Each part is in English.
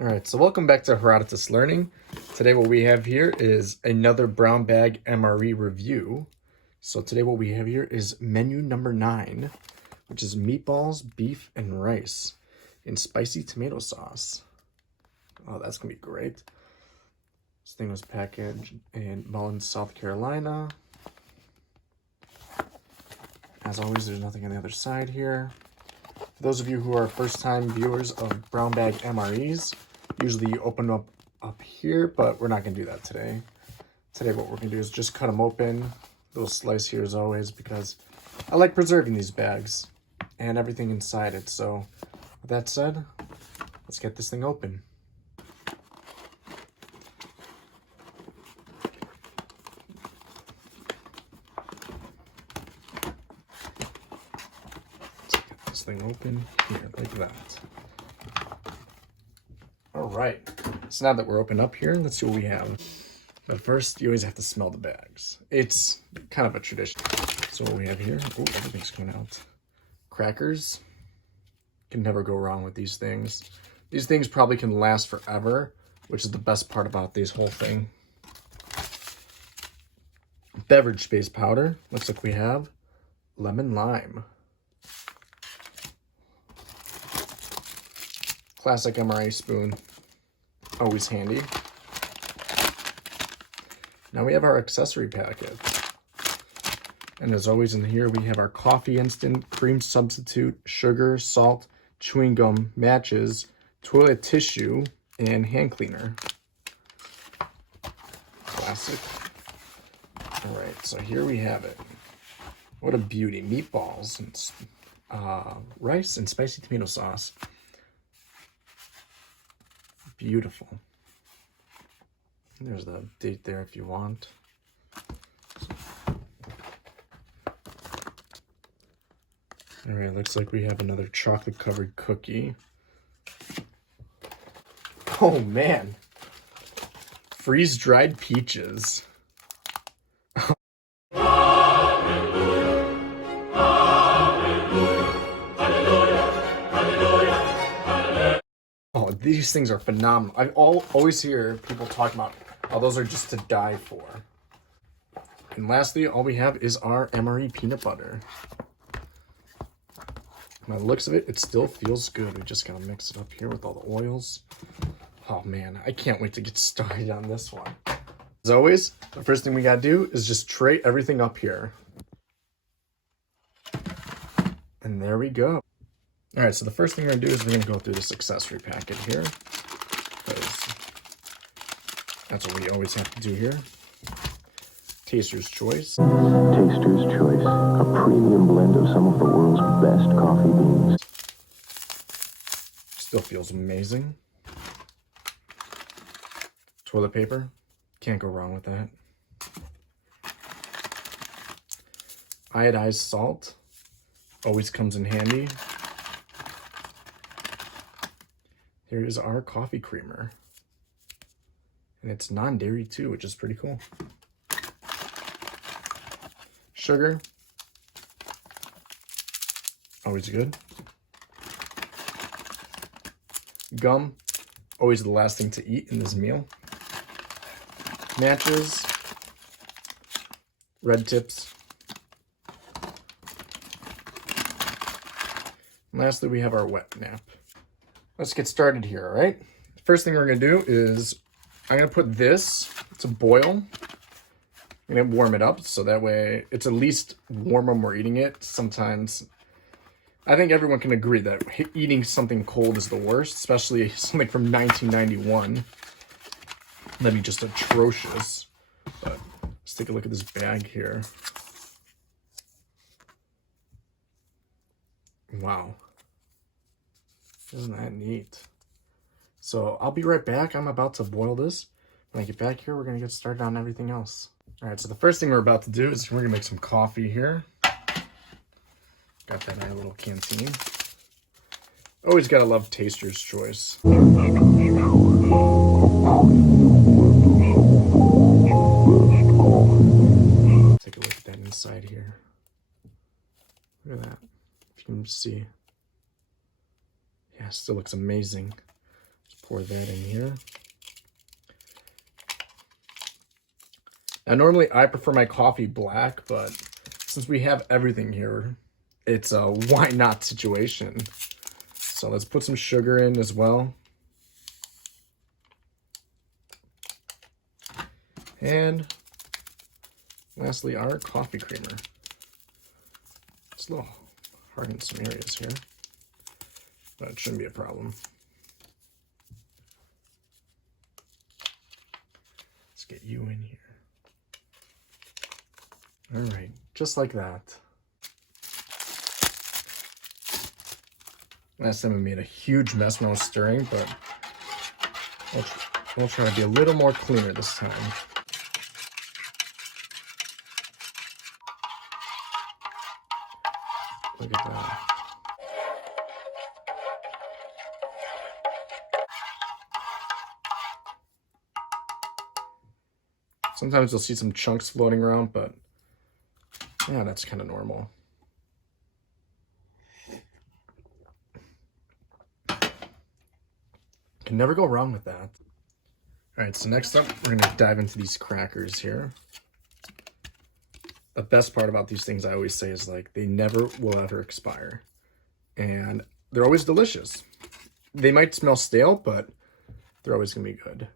All right, so welcome back to Herodotus Learning. Today what we have here is another brown bag MRE review. So today what we have here is menu number 9, which is meatballs, beef, and rice in spicy tomato sauce. Oh, that's gonna be great. This thing was packaged in Mullins, South Carolina. As always, there's nothing on the other side here. For those of you who are first-time viewers of brown bag MREs, usually you open them up here, but we're not going to do that today. Today what we're going to do is just cut them open. A little slice here as always, because I like preserving these bags and everything inside it. So with that said, let's get this thing open. Thing open here like that. All right, so now that we're open up here, let's see what we have. But first, you always have to smell the bags. It's kind of a tradition. So what we have here, oh, everything's coming out. Crackers. Can never go wrong with these things. These things probably can last forever, which is the best part about this whole thing. Beverage base powder. Looks like we have lemon lime. Classic MRE spoon, always handy. Now we have our accessory packet. And as always in here, we have our coffee instant, cream substitute, sugar, salt, chewing gum, matches, toilet tissue, and hand cleaner. Classic. All right, so here we have it. What a beauty. Meatballs, and rice, and spicy tomato sauce. Beautiful. There's the date there if you want. All right, looks like we have another chocolate covered cookie. Oh man, freeze dried peaches. Oh, these things are phenomenal. I always hear people talk about, oh, those are just to die for. And lastly, all we have is our Mre Peanut Butter. By the looks of it, it still feels good. We just gotta mix it up here with all the oils. Oh man, I can't wait to get started on this one. As always, the first thing we gotta do is just tray everything up here. And there we go. All right, so the first thing we're gonna do is we're gonna go through this accessory packet here, because that's what we always have to do here. Taster's Choice. Taster's Choice, a premium blend of some of the world's best coffee beans. Still feels amazing. Toilet paper, can't go wrong with that. Iodized salt, always comes in handy. Here is our coffee creamer. And it's non-dairy too, which is pretty cool. Sugar. Always good. Gum. Always the last thing to eat in this meal. Matches. Red tips. And lastly, we have our wet nap. Let's get started here, all right? First thing we're gonna do is I'm gonna put this to boil. I'm gonna warm it up so that way it's at least warm when we're eating it. Sometimes, I think everyone can agree that eating something cold is the worst, especially something from 1991. That'd be just atrocious. But let's take a look at this bag here. Wow. Isn't that neat? So I'll be right back. I'm about to boil this. When I get back here, we're going to get started on everything else. All right, so the first thing we're about to do is we're going to make some coffee here. Got that in our little canteen. Always got to love Taster's Choice. Take a look at that inside here. Look at that. If you can see. Yeah, still looks amazing. Just Pour that in here. Now, normally I prefer my coffee black, but since we have everything here, it's a why not situation. So let's put some sugar in as well. And lastly, our coffee creamer. It's a little hard in some areas here, but it shouldn't be a problem. Let's get you in here. All right, just like that. Last time we made a huge mess when I was stirring, but we'll try to be a little more cleaner this time. Look at that. Sometimes you'll see some chunks floating around, but yeah, that's kind of normal. Can never go wrong with that. All right, so next up, we're gonna dive into these crackers here. The best part about these things, I always say, is like they never will ever expire. And they're always delicious. They might smell stale, but they're always gonna be good.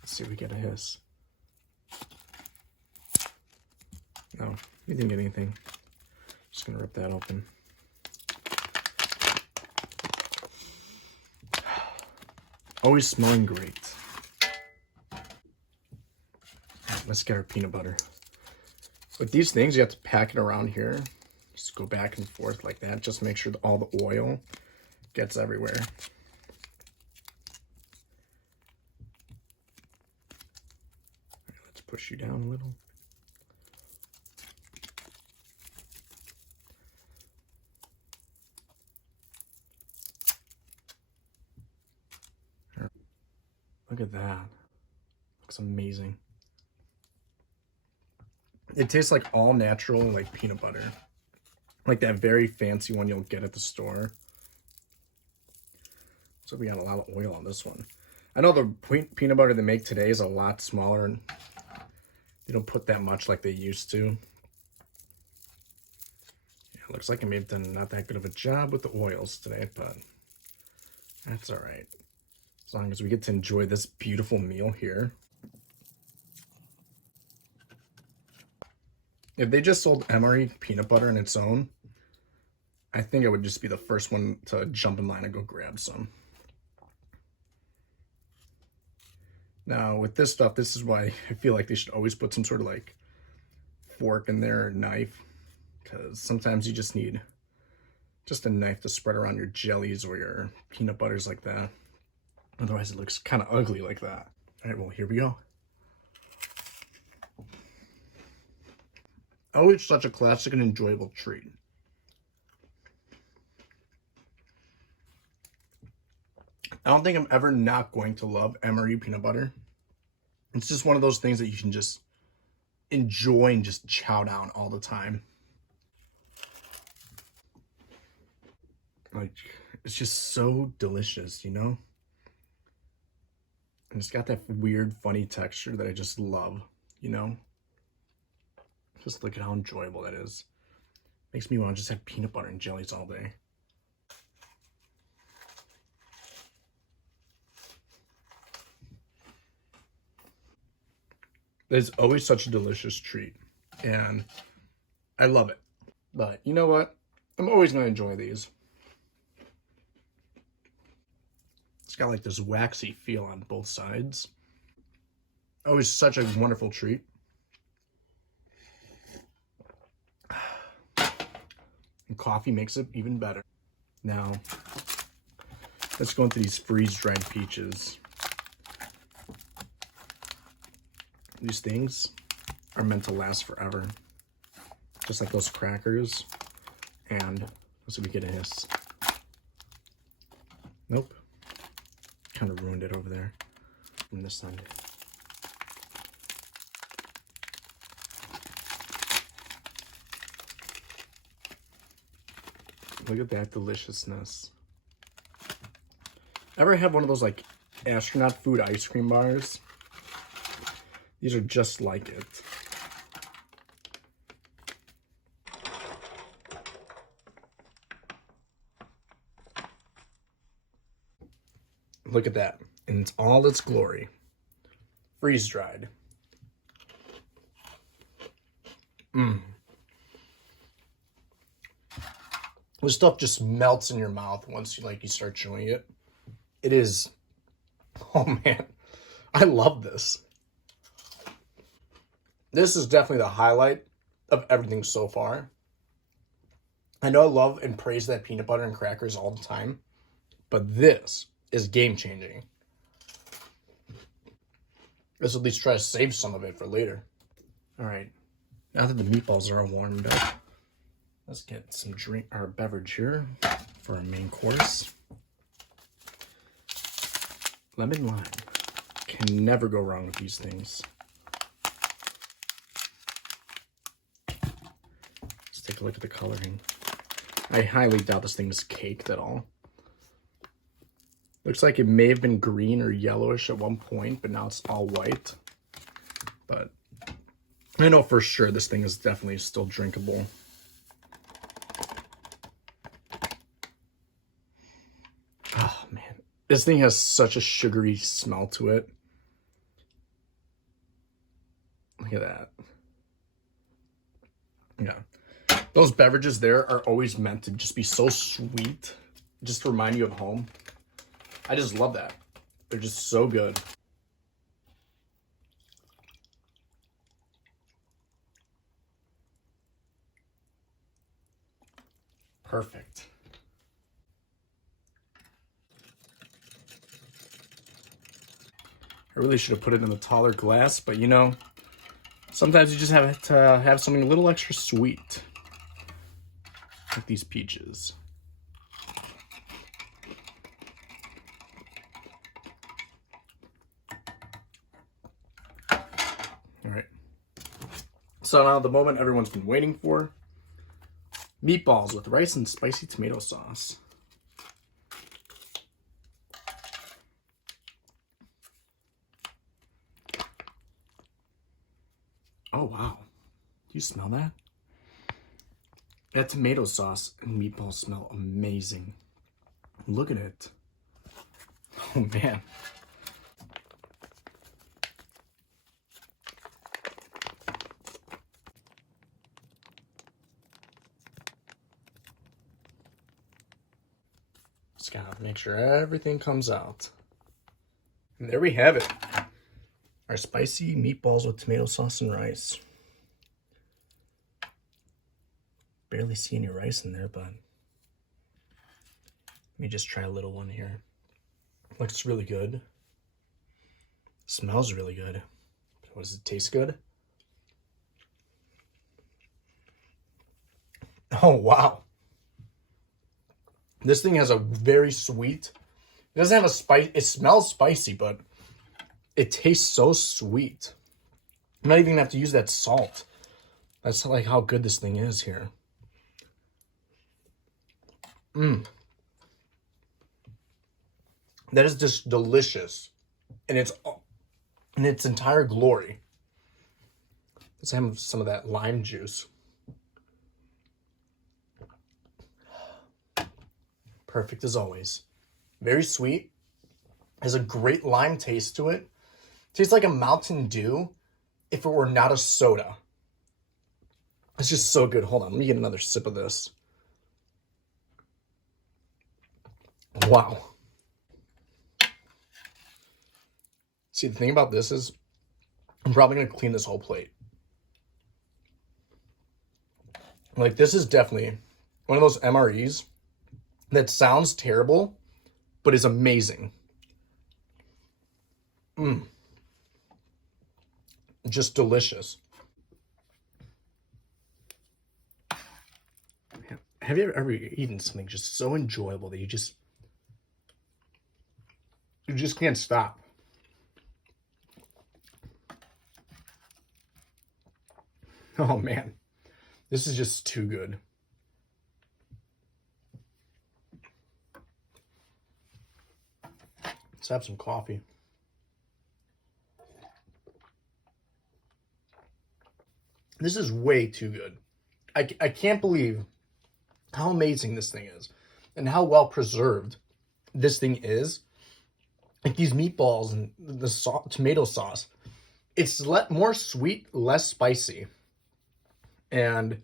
Let's see if we get a hiss. No, we didn't get anything. Just gonna rip that open. Always smelling great. Let's get our peanut butter. With these things, you have to pack it around here. Just go back and forth like that. Just make sure that all the oil gets everywhere. Let's push you down a little. Look at that. Looks amazing. It tastes like all natural, like peanut butter. Like that very fancy one you'll get at the store. So we got a lot of oil on this one. I know the peanut butter they make today is a lot smaller and they don't put that much like they used to. Yeah, it looks like I may have done not that good of a job with the oils today, but that's all right. As long as we get to enjoy this beautiful meal here. If they just sold MRE peanut butter on its own, I think I would just be the first one to jump in line and go grab some. Now, with this stuff, this is why I feel like they should always put some sort of like fork in there or knife, because sometimes you just need just a knife to spread around your jellies or your peanut butters like that. Otherwise, it looks kind of ugly like that. All right, well, here we go. Always such a classic and enjoyable treat. I don't think I'm ever not going to love MRE peanut butter. It's just one of those things that you can just enjoy and just chow down all the time. Like, it's just so delicious, you know? And it's got that weird, funny texture that I just love, you know? Just look at how enjoyable that is. Makes me want to just have peanut butter and jellies all day. It's always such a delicious treat, and I love it. But you know what? I'm always going to enjoy these. It's got like this waxy feel on both sides. Always such a wonderful treat. And coffee makes it even better. Now, let's go into these freeze-dried peaches. These things are meant to last forever. Just like those crackers. And let's see if we get a hiss. Nope. Kind of ruined it over there from this side. Look at that deliciousness. Ever have one of those like astronaut food ice cream bars? These are just like it. Look at that. In all its glory. Freeze dried. This stuff just melts in your mouth once you start chewing it. It is, oh man, I love this. This is definitely the highlight of everything so far. I know I love and praise that peanut butter and crackers all the time, but this is game changing. Let's at least try to save some of it for later. All right, now that the meatballs are all warmed up, let's get some drink or beverage here for our main course. Lemon lime. Can never go wrong with these things. Let's take a look at the coloring. I highly doubt this thing is caked at all. Looks like it may have been green or yellowish at one point, but now it's all white. But I know for sure this thing is definitely still drinkable. Oh man, this thing has such a sugary smell to it. Look at that. Yeah. Those beverages there are always meant to just be so sweet, just to remind you of home. I just love that. They're just so good. Perfect. I really should have put it in the taller glass, but you know, sometimes you just have to have something a little extra sweet. Like these peaches. All right. So now the moment everyone's been waiting for. Meatballs with rice and spicy tomato sauce. Oh, wow. Do you smell that? That tomato sauce and meatballs smell amazing. Look at it. Oh, man. Just gotta make sure everything comes out. And there we have it. Our spicy meatballs with tomato sauce and rice. Barely see any rice in there, but let me just try a little one here. Looks really good. Smells really good. What does it taste good? Oh, wow. This thing has a very sweet, it doesn't have a spice, it smells spicy, but it tastes so sweet. I'm not even gonna have to use that salt. That's like how good this thing is here. That is just delicious in its entire glory. Let's have some of that lime juice. Perfect as always. Very sweet. Has a great lime taste to it. Tastes like a Mountain Dew if it were not a soda. It's just so good. Hold on, let me get another sip of this. Wow. See, the thing about this is I'm probably going to clean this whole plate. Like, this is definitely one of those MREs that sounds terrible, but is amazing. Just delicious. Have you ever eaten something just so enjoyable that you just can't stop? Oh man, this is just too good. Let's have some coffee. This is way too good. I can't believe how amazing this thing is and how well preserved this thing is. Like these meatballs and the tomato sauce, it's more sweet, less spicy, and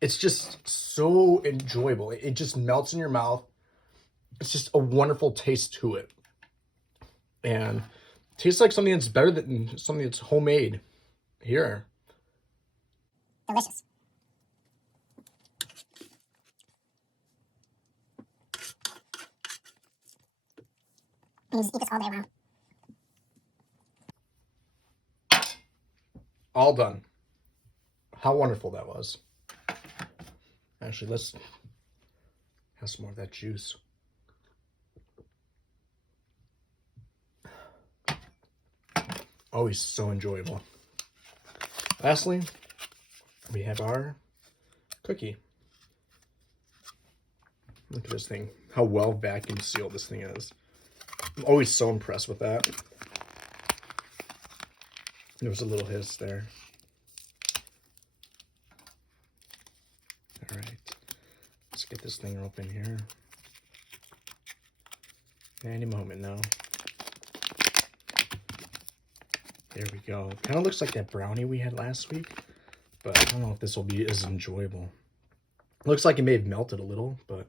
it's just so enjoyable. It just melts in your mouth. It's just a wonderful taste to it, and tastes like something that's better than something that's homemade here. Delicious. You can just eat this all day long. All done. How wonderful that was. Actually, let's have some more of that juice. Always so enjoyable. Lastly, we have our cookie. Look at this thing. How well vacuum sealed this thing is. I'm always so impressed with that. There was a little hiss there. All right. Let's get this thing open here. Any moment now. There we go. Kind of looks like that brownie we had last week, but I don't know if this will be as enjoyable. Looks like it may have melted a little, but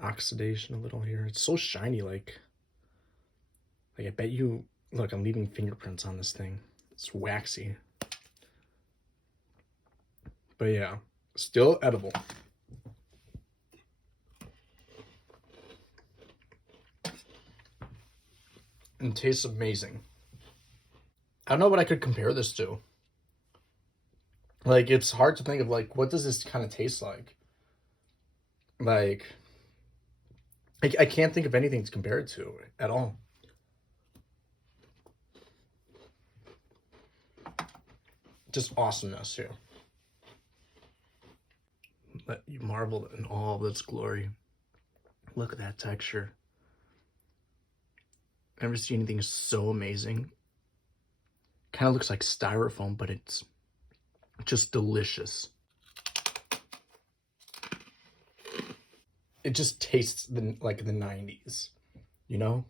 oxidation a little here. It's so shiny, like I bet you, look, I'm leaving fingerprints on this thing. It's waxy. But yeah, still edible. And tastes amazing. I don't know what I could compare this to. Like, it's hard to think of, like, what does this kind of taste like? Like, I can't think of anything to compare it to at all. Just awesomeness here. Let you marvel in all of its glory. Look at that texture. Never seen anything so amazing. Kind of looks like styrofoam, but it's just delicious. It just tastes like the 90s, you know?